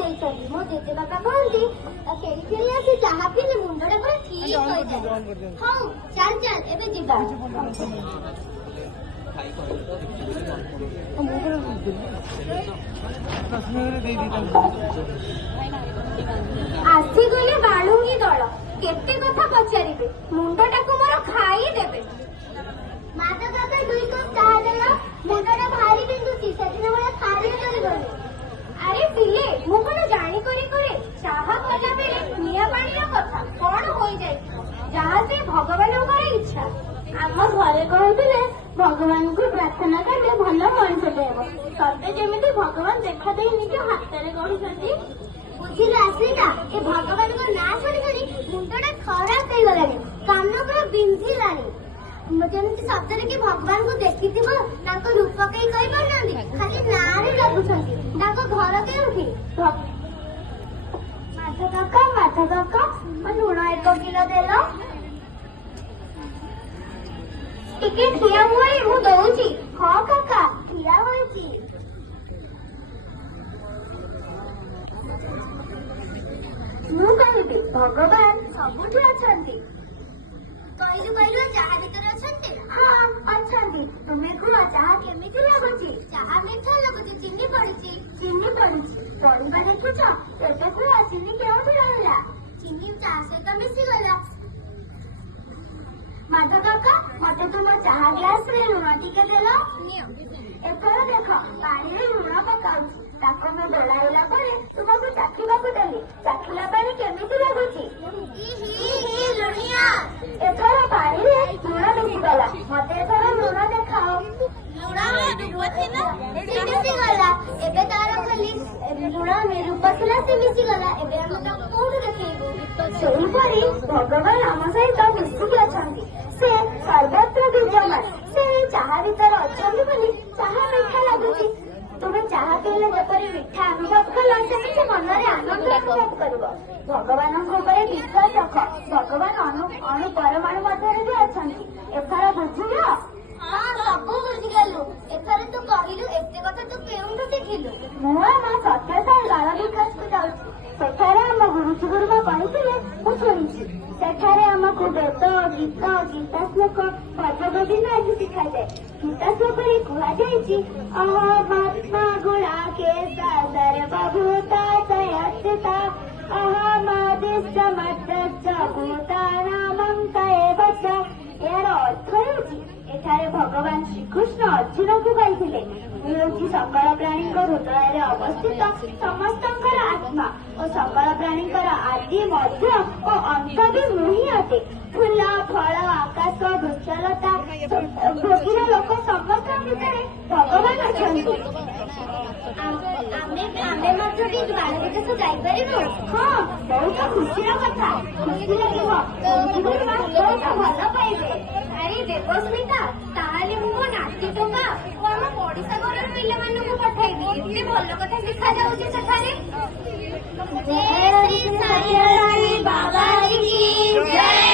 ଦେଇଛନ୍ତି। ମୋ ଜେଜେ ବାପା କହନ୍ତି ଖେଳି ଖେଳି ଆସି ଚାହା ପିଇଲେ ମୁଣ୍ଡଟା ପୁରା ଠିକ ହୋଇଯାଏ। ହଉ ଚାଲ ଚାଲ ଏବେ ଯିବା। ଆସିଗଲେ ବାଳୁଙ୍ଗି ଦଳ, କେତେ କଥା ପଚାରିବେ, ମୁଣ୍ଡଟାକୁ ମୋର ଖାଇଦେବେ। ମାତା କାକା 2 କପ୍ ଚାହା ଦେଲ, ମୁଣ୍ଡଟା ଭାରି ବିନ୍ଧୁଛି, ସେଦିନ ବେଳେ ଖାଲି କରିବନି। ଆରେ ପିଲେ, ମୁଁ କଣ ଜାଣି କରି କରେ? ଚାହା କଲା ବେଳେ ନିଆଁ ପାଣିର କଥା କଣ ହୋଇଯାଇଥିବ, ଯାହା ସେ ଭଗବାନଙ୍କର ଇଚ୍ଛା। ଆମ ଘରେ କହୁଥିଲେ ଭଗବାନଙ୍କୁ ପ୍ରାର୍ଥନା କଲେ ଭଲ ମଣିଷଟେ ହେବ, ସତେ ଯେମିତି ଭଗବାନ ଦେଖା ଦେଇ ନିଜ ହାତରେ ଗଢିଛନ୍ତି। ବୁଝିଲେ ଆସିଲା, ଏ ଭଗବାନଙ୍କ ନାଁ ଶୁଣି ଶୁଣି ମୁଣ୍ଡଟା ଖରାପ ହେଇଗଲାଣି, କାନ ପୁରା ବିନ୍ଧିଲାଣି। ଯେମିତି ସତରେ କି ଭଗବାନଙ୍କୁ ଦେଖିଥିବ, ତାଙ୍କ ରୂପ କେହି କହିପାରୁନାହାନ୍ତି, ଖାଲି ନାଁରେ ଲାଗୁଛନ୍ତି। ତାଙ୍କ ଘର କେଉଁଠି? ମାଧ କାକା ଲୁଣ 1 କିଲୋ ଦେଲ। ଟିକେ ଠିଆ ହୁଏ, ମୁଁ ଦଉଛି। ହଁ କାକା ଠିଆ ହୋଇଛି। ମୁଁ କହିବି ଭଗବାନ ସବୁଠି ଅଛନ୍ତି। କହିଲୁ ଚାହା ଭିତରେ ଅଛନ୍ତି? ହଁ ଅଛନ୍ତି। ତୁମେ କୁହ ଚାହା କେମିତି ଲାଗୁଛି? ଚାହା ମିଠା ଲାଗୁଛି, ଚିନି ପଡିଛି। ଚିନି ପଡିଛି, ପରିବା ଦେଖୁଛ? ତେବେ କୁହ ଚିନି କେଉଁଠି ରହିଲା? ଚିନି ଚାହା ସହିତ ମିଶିଗଲା। ମାଧ କାକା ମତେ ତୁମ ଚାହା ଗ୍ଲାସରେ ଲୁଣ ଟିକେ ଦେଲ। ଏଥର ଦେଖ ପାଣିରେ ଲୁଣ ପକାଉଛି, ତାକୁ ମୁଁ ଦୋଳାଇଲା ପରେ ତୁମକୁ ଚାଖିବାକୁ ଦେଲି। ଚାଖିଲା ପାଣି କେମିତି ଲାଗୁଛି? ଏଥର ପାଣିରେ ଲୁଣ ମିଶିଗଲା, ମତେ ଏଥର ଲୁଣ ଦେଖାଅ। ମିଶିଗଲା, ଏବେ ତାର ଖାଲି ଲୁଣ ରୂପ ଥିଲା, ସେ ମିଶିଗଲା। ଏବେ ଆମେ ତାକୁ କୋଉଠି ଦେଖେଇବୁ? ସେହିପରି ଭଗବାନ ଆମ ସହିତ ମିଶିକି ଅଛନ୍ତି, ସେ ସର୍ବତ୍ର ବିଦ୍ୟମାନ। ସେ ଚାହା ଭିତରେ ଅଛନ୍ତି ବୋଲି ଚାହା ମିଠା ଲାଗୁଛି। ତୁମେ ଚାହା ପିଇଲେ ଯେପରି ମିଠା ଅନୁଭବ କଲ, ସେମିତି ମନରେ ଆନନ୍ଦ ଅନୁଭବ କରିବ। ଭଗବାନଙ୍କ ଉପରେ ବିଶ୍ୱାସ ରଖ, ଭଗବାନ ଅଣୁ ପରମାଣୁ ମଧ୍ୟରେ ବି ଅଛନ୍ତି। ଏଥର ବୁଝିଲ? ହଁ ସବୁ ବୁଝିଗଲୁ। ଏଥର ତୁ କହିଲୁ ଏତେ କଥା ତୁ କେଉଁଠୁ ଶିଖିଲୁ? ମୁଁ ଆମ ସତ୍ୟସାଇ ବାଳ ବିକାଶକୁ ଯାଉଛି, ସେଠାରେ ଆମ ଗୁରୁଜୀ ଗୁରୁମା କହିଥିଲେ ମୁଁ ଶୁଣିଛି। ସେଠାରେ ଆମକୁ ବେଦ, ଗୀତ, ଗୀତା ଶ୍ଲୋକ, ଭଜଗୋବିନ୍ଦ ଆଦି ଶିଖାଯାଏ। ଗୀତା ଶ୍ଲୋକରେ କୁହାଯାଇଛି ଅହମାତ୍ମା ଗୁଣାକେଶ ସର୍ବଭୂତା ସୟସ୍ଥିତା ଅହମାଦିଶ୍ଚ ମାତ୍ରଶ୍ଚ ଭୂତାନାମଂ ତଏବ ଚ। ଏହାର ଅର୍ଥ ହେଉଛି ଏଠାରେ ଭଗବାନ ଶ୍ରୀକୃଷ୍ଣ ଅର୍ଜୁନକୁ କହିଥିଲେ ମୁଁ ହେଉଛି ସକଳ ପ୍ରାଣୀଙ୍କ ହୃଦୟରେ ଅବସ୍ଥିତ ସମସ୍ତଙ୍କର ଆତ୍ମା ଓ ସକଳ ପ୍ରାଣୀଙ୍କର ଆଦି ମଧ୍ୟ ଓ ଅନ୍ତ ବି ମୁଁ ହିଁ ଅଟେ। ଫୁଲ, ଫଳ, ଆକାଶ, ବୃକ୍ଷଲତା, ଭୋଗୀର ଲୋକ ସମସ୍ତଙ୍କ ଭିତରେ ଭଗବାନ ଅଛନ୍ତି। ଆମେ ମଧ୍ୟ ବି ବାଳ ବିକାଶ ଯାଇପାରିବୁ? ହଁ, ବହୁତ ଖୁସିର କଥା। ଖୁସି ଲାଗିବ, ବହୁତ ଭଲ ପାଇବେ। ଆରେ ଦେବସ୍ମିତା, ତାହେଲେ ମୁଁ ମୋ ନାତି ଟୋକା ଓ ଆମ ପଡିଶା ଘରର ପିଲାମାନଙ୍କୁ ପଠାଇବି। ଏତେ ଭଲ କଥା ଶିଖାଯାଉଛି ସେଠାରେ।